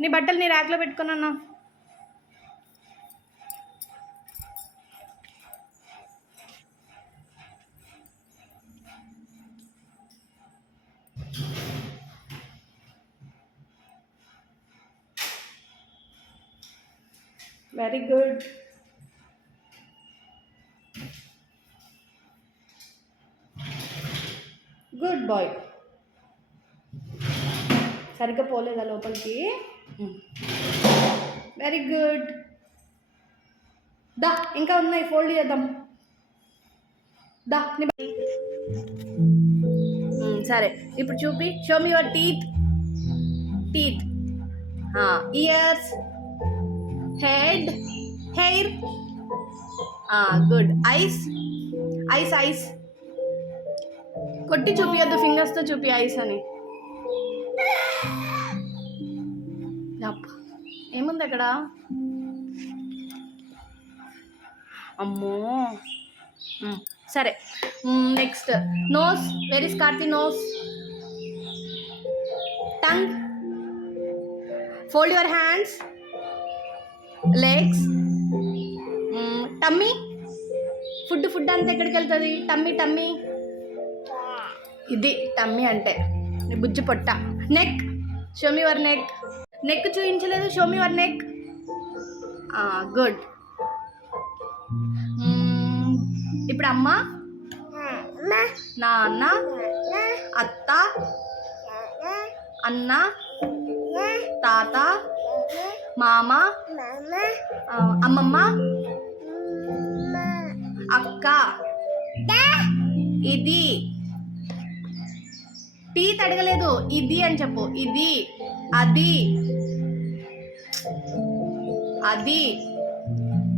నీ బట్టలు నీ ర్యాక్లో పెట్టుకున్నా. Very good. Good boy. సరిగ్గా పోలేదా లోపలికి? Very good. దా ఇంకా ఉన్నాయి, ఫోల్డ్ చేద్దాం. దా సరే ఇప్పుడు చూపి. Show me your teeth. Teeth, years, head, hair. Good. Ice, ice, ice. కొట్టి చూపియద్దు, ఫింగర్స్తో చూపి ఐస్ అని. ఏముంది అక్కడ? అమ్మో. సరే next nose. Where is Karthi nose? Tongue. Fold your hands. Legs. Tummy. Food అంతా ఎక్కడికి వెళ్తుంది? Tummy, tummy. ఇది టమ్మీ అంటే నీ బుజ్జి పొట్ట. Neck. Show me your neck. Neck చూపించలేదు, show me your neck. Good. ఇప్పుడు అమ్మ, నాన్న, అత్త, అన్న, తాత, మామ, అమ్మమ్మ, అక్క. ఇది. టీత్ అడగలేదు, ఇది అని చెప్పు. ఇది, అది, అది.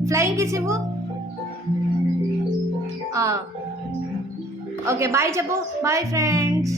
ఫ్లయింగ్ కిస్ ఇవ్వు. ఓకే బాయ్ చెప్పు. Bye friends.